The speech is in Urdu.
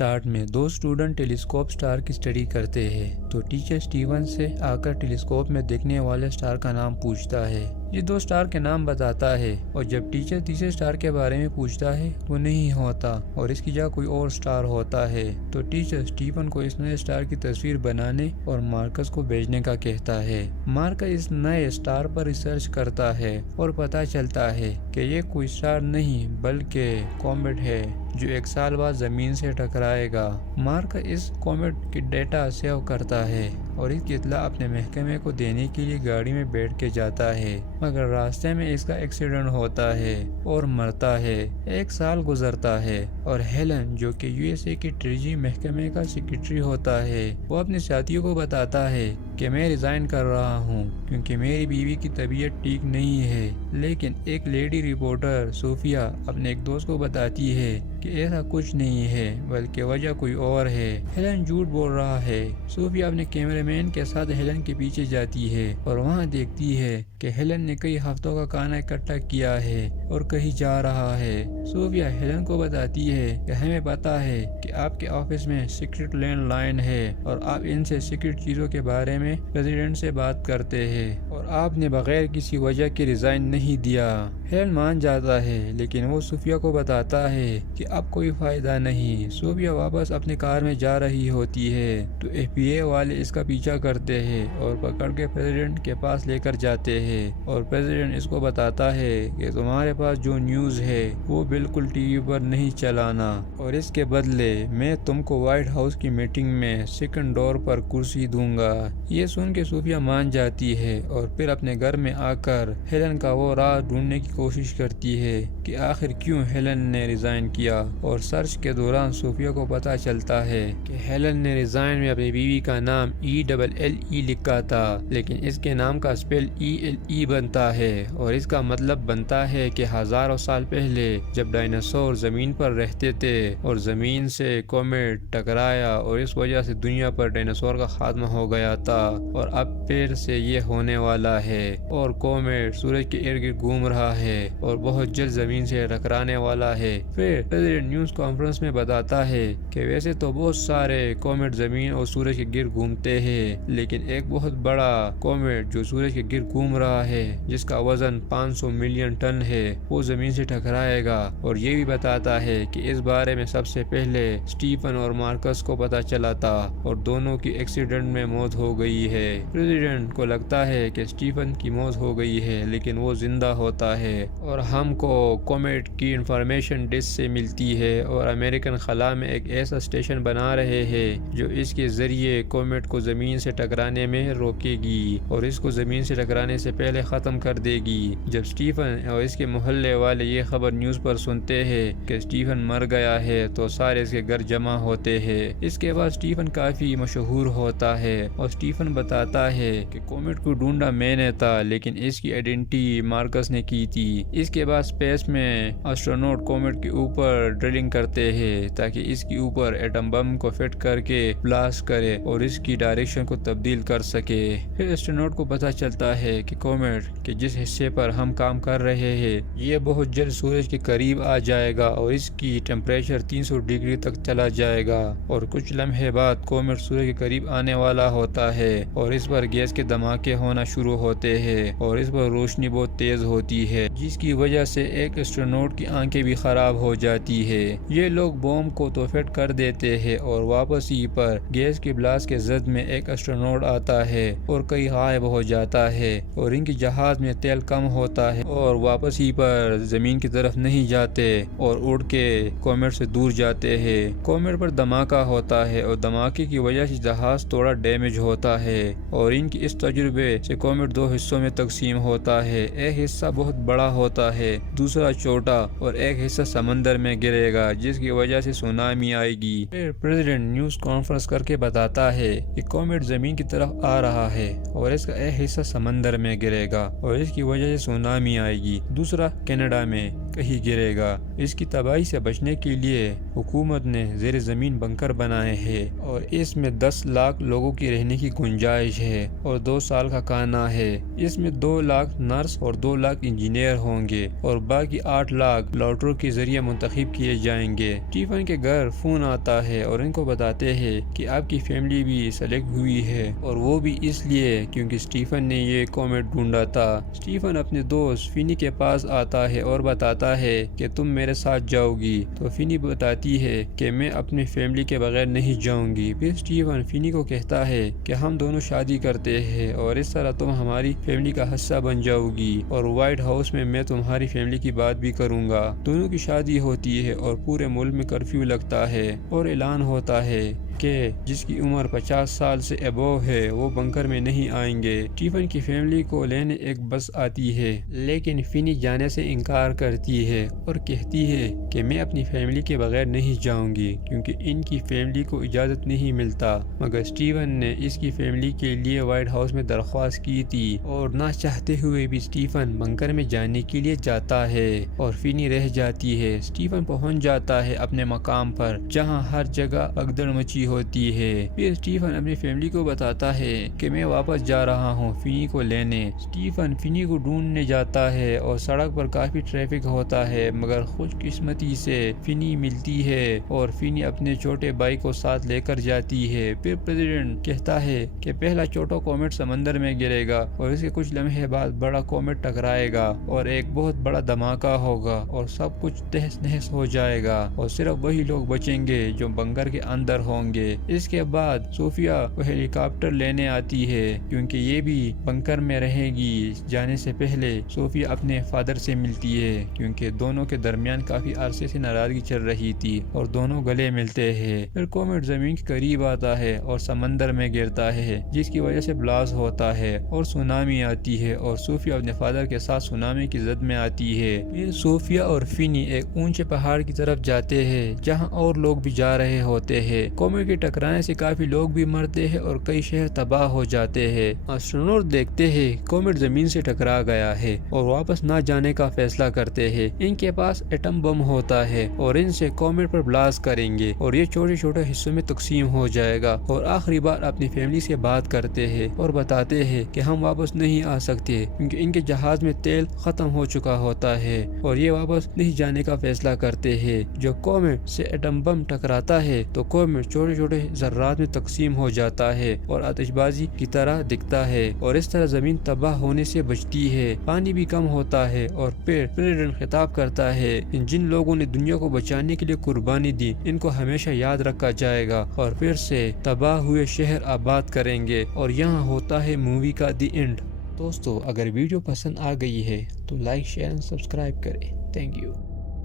اسٹارٹ میں دو اسٹوڈنٹ ٹیلیسکوپ سٹار کی اسٹڈی کرتے ہیں تو ٹیچر اسٹیون سے آ کر ٹیلیسکوپ میں دیکھنے والے سٹار کا نام پوچھتا ہے۔ یہ دو سٹار کے نام بتاتا ہے اور جب ٹیچر تیسرے سٹار کے بارے میں پوچھتا ہے تو نہیں ہوتا اور اس کی جگہ کوئی اور سٹار ہوتا ہے تو ٹیچر اسٹیون کو اس نئے سٹار کی تصویر بنانے اور مارکس کو بھیجنے کا کہتا ہے۔ مارکس اس نئے سٹار پر ریسرچ کرتا ہے اور پتہ چلتا ہے کہ یہ کوئی سٹار نہیں بلکہ کومیٹ ہے جو 1 سال بعد زمین سے ٹکرائے گا۔ مارکس اس کومیٹ کی ڈیٹا سیو کرتا ہے اور اس کی اطلاع اپنے محکمے کو دینے کے لیے گاڑی میں بیٹھ کے جاتا ہے، مگر راستے میں اس کا ایکسیڈنٹ ہوتا ہے اور مرتا ہے۔ 1 سال گزرتا ہے اور ہیلن جو کہ USA کی ٹریجری محکمے کا سیکریٹری ہوتا ہے وہ اپنے ساتھیوں کو بتاتا ہے کہ میں ریزائن کر رہا ہوں کیونکہ میری بیوی کی طبیعت ٹھیک نہیں ہے، لیکن ایک لیڈی رپورٹر صوفیا اپنے ایک دوست کو بتاتی ہے کہ ایسا کچھ نہیں ہے بلکہ وجہ کوئی اور ہے۔ ہیلن جھوٹ بول رہا ہے۔ صوفیا اپنے کیمرے مین کے ساتھ ہیلن کے پیچھے جاتی ہے اور وہاں دیکھتی ہے کہ ہیلن نے کئی ہفتوں کا کھانا اکٹھا کیا ہے اور کہیں جا رہا ہے۔ صوفیا ہیلن کو بتاتی ہے کہ ہمیں پتا ہے کہ آپ کے آفس میں سیکرٹ لینڈ لائن ہے اور آپ ان سے سیکرٹ چیزوں کے بارے میں پریزیڈنٹ سے بات کرتے ہیں اور آپ نے بغیر کسی وجہ کے ریزائن نہیں دیا۔ ہیلن مان جاتا ہے لیکن وہ صوفیا کو بتاتا ہے کہ اب کوئی فائدہ نہیں۔ صوفیا واپس اپنے کار میں جا رہی ہوتی ہے تو FBI والے اس کا پیچھا کرتے ہیں اور پکڑ کے پریزیڈنٹ کے پاس لے کر جاتے ہیں اور پریزیڈنٹ اس کو بتاتا ہے کہ تمہارے پاس جو نیوز ہے وہ بالکل ٹی وی پر نہیں چلانا اور اس کے بدلے میں تم کو وائٹ ہاؤس کی میٹنگ میں سیکنڈ ڈور پر کرسی دوں گا۔ یہ سن کے صوفیا مان جاتی ہے اور پھر اپنے گھر میں آ کر ہیلن کا وہ راز ڈھونڈنے کی کوشش کرتی ہے کہ آخر کیوں ہیلن نے ریزائن کیا اور سرچ کے دوران صوفیا کو پتہ چلتا ہے کہ ہیلن نے ریزائن میں اپنی بیوی کا نام ELLE لکھا تھا لیکن اس کے نام کا اسپیل ELE بنتا ہے اور اس کا مطلب بنتا ہے کہ ہزاروں سال پہلے جب ڈائناسور زمین پر رہتے تھے اور زمین سے کومیٹ ٹکرایا اور اس وجہ سے دنیا پر ڈائناسور کا خاتمہ ہو گیا تھا اور اب پھر سے یہ ہونے والا ہے اور کومیٹ سورج کے ارد گرد گھوم رہا ہے اور بہت جلد زمین سے ٹکرانے والا ہے۔ پھر پریزیڈنٹ نیوز کانفرنس میں بتاتا ہے کہ ویسے تو بہت سارے کومیٹ زمین اور سورج کے گرد گھومتے ہیں لیکن ایک بہت بڑا کومیٹ جو سورج کے گرد گھوم رہا ہے جس کا وزن 500 ملین ٹن ہے وہ زمین سے ٹکرائے گا، اور یہ بھی بتاتا ہے کہ اس بارے میں سب سے پہلے اسٹیفن اور مارکس کو پتہ چلا تھا اور دونوں کی ایکسیڈنٹ میں موت ہو گئی ہے۔ پریزیڈنٹ کو لگتا ہے کہ اسٹیفن کی موت ہو گئی ہے لیکن وہ زندہ ہوتا ہے اور ہم کو کومیٹ کی انفارمیشن ڈش سے ملتی ہے اور امریکن خلا میں ایک ایسا اسٹیشن بنا رہے ہیں جو اس کے ذریعے کومیٹ کو زمین سے ٹکرانے میں روکے گی اور اس کو زمین سے ٹکرانے سے پہلے ختم کر دے گی۔ جب اسٹیفن اور اس کے محلے والے یہ خبر نیوز پر سنتے ہیں کہ اسٹیفن مر گیا ہے تو سارے اس کے گھر جمع ہوتے ہیں۔ اس کے بعد اسٹیفن کافی مشہور ہوتا ہے اور اسٹیفن بتاتا ہے کہ کومیٹ کو ڈھونڈا میں نے تھا لیکن اس کی آئیڈینٹی مارکس نے کی تھی۔ اس کے بعد اسپیس میں اسٹروناٹ کومیٹ کے اوپر ڈرلنگ کرتے ہیں تاکہ اس کے اوپر ایٹم بم کو فٹ کر کے بلاسٹ کرے اور اس کی ڈائریکشن کو تبدیل کر سکے۔ پھر اسٹروناٹ کو پتہ چلتا ہے کہ کومیٹ کے جس حصے پر ہم کام کر رہے ہیں یہ بہت جلد سورج کے قریب آ جائے گا اور اس کی ٹیمپریچر 300 ڈگری تک چلا جائے گا اور کچھ لمحے بعد کومیٹ سورج کے قریب آنے والا ہوتا ہے اور اس پر گیس کے دھماکے ہونا شروع ہوتے ہیں اور اس پر روشنی بہت تیز ہوتی ہے جس کی وجہ سے ایک اسٹروناٹ کی آنکھیں بھی خراب ہو جاتی ہے۔ یہ لوگ بوم کو تو فٹ کر دیتے ہیں اور واپس ہی پر گیس کے بلاسٹ کے زد میں ایک اسٹروناٹ آتا ہے اور کئی غائب ہو جاتا ہے اور ان کی جہاز میں تیل کم ہوتا ہے اور واپس ہی پر زمین کی طرف نہیں جاتے اور اڑ کے کومیٹ سے دور جاتے ہیں۔ کومیٹ پر دھماکہ ہوتا ہے اور دھماکے کی وجہ سے جہاز تھوڑا ڈیمیج ہوتا ہے اور ان کی اس تجربے سے کومیٹ 2 حصوں میں تقسیم ہوتا ہے، ایک حصہ بہت بڑا ہوتا ہے دوسرا چھوٹا اور ایک حصہ سمندر میں گرے گا جس کی وجہ سے سونامی آئے گی۔ پھر پریزیڈنٹ نیوز کانفرنس کر کے بتاتا ہے کہ کومیٹ زمین کی طرف آ رہا ہے اور اس کا ایک حصہ سمندر میں گرے گا اور اس کی وجہ سے سونامی آئے گی۔ دوسرا کینیڈا میں کہیں گرے گا۔ اس کی تباہی سے بچنے کے لیے حکومت نے زیر زمین بنکر بنائے ہیں اور اس میں 10 لاکھ لوگوں کی رہنے کی گنجائش ہے اور 2 سال کا کھانا ہے۔ اس میں 2 لاکھ نرس اور 2 لاکھ انجینئر ہوں گے اور باقی 8 لاکھ لاٹروں کے ذریعے منتخب کیے جائیں گے۔ اسٹیفن کے گھر فون آتا ہے اور ان کو بتاتے ہیں کہ آپ کی فیملی بھی سلیکٹ ہوئی ہے، اور وہ بھی اس لیے کیونکہ اسٹیفن نے یہ کومیٹ ڈھونڈا تھا۔ اسٹیفن اپنے دوست فینی کے پاس آتا ہے اور بتاتا ہے کہ تم میرے ساتھ جاؤ گی، تو فینی بتاتی ہے کہ میں اپنی فیملی کے بغیر نہیں جاؤں گی۔ پھر اسٹیفن فینی کو کہتا ہے کہ ہم دونوں شادی کرتے ہیں اور اس طرح تم ہماری فیملی کا حصہ بن جاؤ گی، اور وائٹ ہاؤس میں تمہاری فیملی کی بات بھی کروں گا۔ دونوں کی شادی ہوتی ہے اور پورے ملک میں کرفیو لگتا ہے اور اعلان ہوتا ہے کہ جس کی عمر 50 سال سے ابو ہے وہ بنکر میں نہیں آئیں گے۔ اسٹیفن کی فیملی کو لینے ایک بس آتی ہے، لیکن فینی جانے سے انکار کرتی ہے اور کہتی ہے کہ میں اپنی فیملی کے بغیر نہیں جاؤں گی کیونکہ ان کی فیملی کو اجازت نہیں ملتا۔ مگر اسٹیفن نے اس کی فیملی کے لیے وائٹ ہاؤس میں درخواست کی تھی اور نہ چاہتے ہوئے بھی اسٹیفن بنکر میں جانے کے لیے جاتا ہے اور فینی رہ جاتی ہے۔ اسٹیفن پہنچ جاتا ہے اپنے مقام پر جہاں ہر جگہ بھگدڑ مچی ہوتی ہے۔ پھر اسٹیفن اپنی فیملی کو بتاتا ہے کہ میں واپس جا رہا ہوں فینی کو لینے۔ اسٹیفن فینی کو ڈھونڈنے جاتا ہے اور سڑک پر کافی ٹریفک ہوتا ہے، مگر خوش قسمتی سے فینی ملتی ہے اور فینی اپنے چھوٹے بھائی کو ساتھ لے کر جاتی ہے۔ پھر پریزیڈنٹ کہتا ہے کہ پہلا چھوٹا کومیٹ سمندر میں گرے گا اور اس کے کچھ لمحے بعد بڑا کومیٹ ٹکرائے گا اور ایک بہت بڑا دھماکہ ہوگا اور سب کچھ تہس نہس ہو جائے گا اور صرف وہی لوگ بچیں گے جو بنکر کے اندر ہوں گے۔ اس کے بعد صوفیہ کو ہیلی کاپٹر لینے آتی ہے کیونکہ یہ بھی بنکر میں رہے گی۔ جانے سے پہلے صوفیہ اپنے فادر سے ملتی ہے کیونکہ دونوں کے درمیان کافی عرصے سے ناراضگی چل رہی تھی اور دونوں گلے ملتے ہیں۔ پھر کومیٹ زمین کے قریب آتا ہے اور سمندر میں گرتا ہے جس کی وجہ سے بلاسٹ ہوتا ہے اور سونامی آتی ہے اور صوفیہ اپنے فادر کے ساتھ سونامی کی زد میں آتی ہے۔ پھر صوفیہ اور فینی ایک اونچے پہاڑ کی طرف جاتے ہیں جہاں اور لوگ بھی جا رہے ہوتے ہیں۔ کومیٹ کے ٹکرانے سے کافی لوگ بھی مرتے ہیں اور کئی شہر تباہ ہو جاتے ہیں۔ اسٹروناٹ دیکھتے ہیں کومیٹ زمین سے ٹکرا گیا ہے اور واپس نہ جانے کا فیصلہ کرتے ہیں۔ ان کے پاس ایٹم بم ہوتا ہے اور ان سے کومیٹ پر بلاسٹ کریں گے اور یہ چھوٹے چھوٹے حصوں میں تقسیم ہو جائے گا، اور آخری بار اپنی فیملی سے بات کرتے ہیں اور بتاتے ہیں کہ ہم واپس نہیں آ سکتے کیونکہ ان کے جہاز میں تیل ختم ہو چکا ہوتا ہے، اور یہ واپس نہیں جانے کا فیصلہ کرتے ہیں۔ جو کومیٹ سے ایٹم بم ٹکراتا ہے تو کومیٹ چھوٹے چھوٹے ذرات میں تقسیم ہو جاتا ہے اور آتش بازی کی طرح دکھتا ہے، اور اس طرح زمین تباہ ہونے سے بچتی ہے۔ پانی بھی کم ہوتا ہے اور پھر پریزیڈنٹ خطاب کرتا ہے جن لوگوں نے دنیا کو بچانے کے لیے قربانی دی ان کو ہمیشہ یاد رکھا جائے گا اور پھر سے تباہ ہوئے شہر آباد کریں گے، اور یہاں ہوتا ہے مووی کا دی اینڈ۔ دوستو اگر ویڈیو پسند آ گئی ہے تو لائک شیئر اور سبسکرائب کریں۔ Thank you.